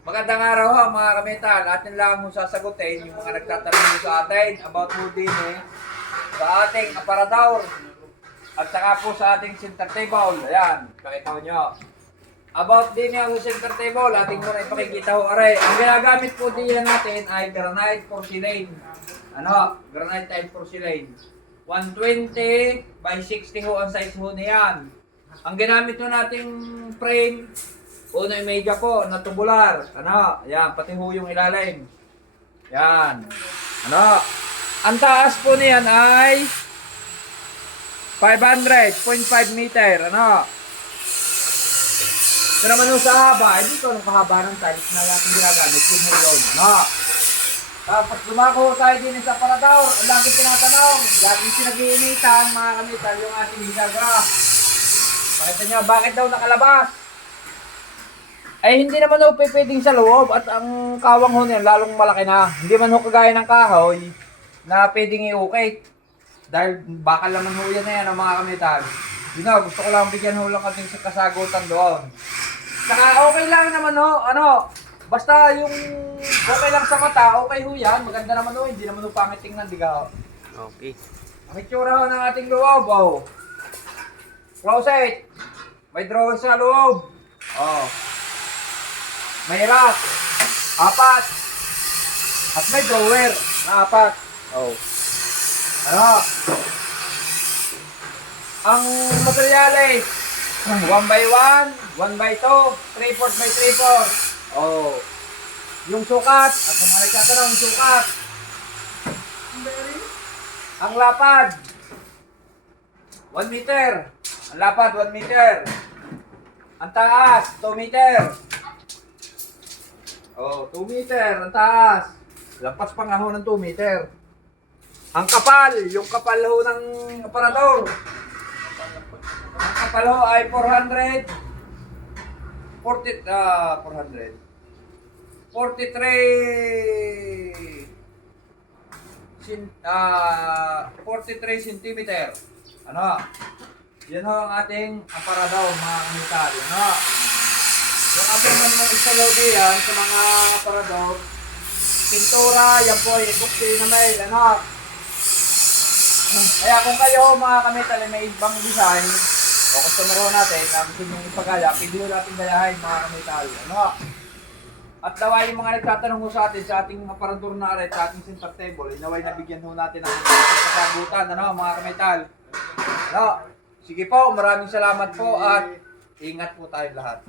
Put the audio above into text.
Magandang araw ha mga kametal. Atin lang mo sasagutin yung mga nagtatanong sa atin about mo din sa ating aparador at saka po sa ating center table. Ayan, pakita ko nyo. About din yung center table, ating muna ipakikita ho aray. Ang ginagamit po din natin ay granite porcelain. Granite tile porcelain. 120 by 60 ho ang size ho niyan. Ang ginamit ho nating frame, una yung media po, na tubular. Yan, pati ho yung ilalim. Yan. Ang taas po niyan ay 500.5 meter. Ito naman ho sa haba, hindi ko anong kahaba ng tiles na natin ginagamit. Yung ho yun. Tapos dumako tayo din sa parador. Ang laging tinatanong, laging pinag-iinitan mga kamital yung ating bisagra. Pakita nyo, bakit daw nakalabas? Ay hindi naman ho pwedeng sa loob at ang kawang ho niyan lalong malaki na. Hindi man ho kagaya ng kahoy na pwedeng i-ukit. Dahil bakal naman ho yan na yan ang mga kamital. Yun na, gusto ko lang bigyan ho lang kasing kasagutan doon. Saka okay lang naman ho, basta yung okay lang sa mata, okay ho yan. Maganda naman ho, hindi naman ho pangit tingnan, di ka ho. Okay. Ang itsura ho ng ating loob, closet. May drawer sa loob. May rack. 4. At may drawer na 4. Ang materyales, 1x1, 1x2, 3/4 by 3/4. Yung sukat, at kung mga nagtatanong, sukat. Ang lapad, 1 meter. Ang lapad, 1 meter. Ang taas, 2 meter. 2 meter, ang taas. Lampas pa nga ho ng 2 meter. Ang kapal, yung kapal ho ng aparador. Ang kapal ho ay 443 43 centimeter. Yan ho ang ating aparador mga kamital. Yung ating mga isalobi yan sa mga aparador, pintura, yan po, epoxy na mail, Kaya kung kayo mga kamital may ibang design, o customer ho natin, na gusto nyo ipagaya, pwede ho natin gayahin mga kamital. At naway yung mga nagtatanong ho sa atin, sa ating aparador na aray, sa ating center table, naway nabigyan ho natin ng kasagutan, mga kamital. Sige po, maraming salamat po at ingat po tayong lahat.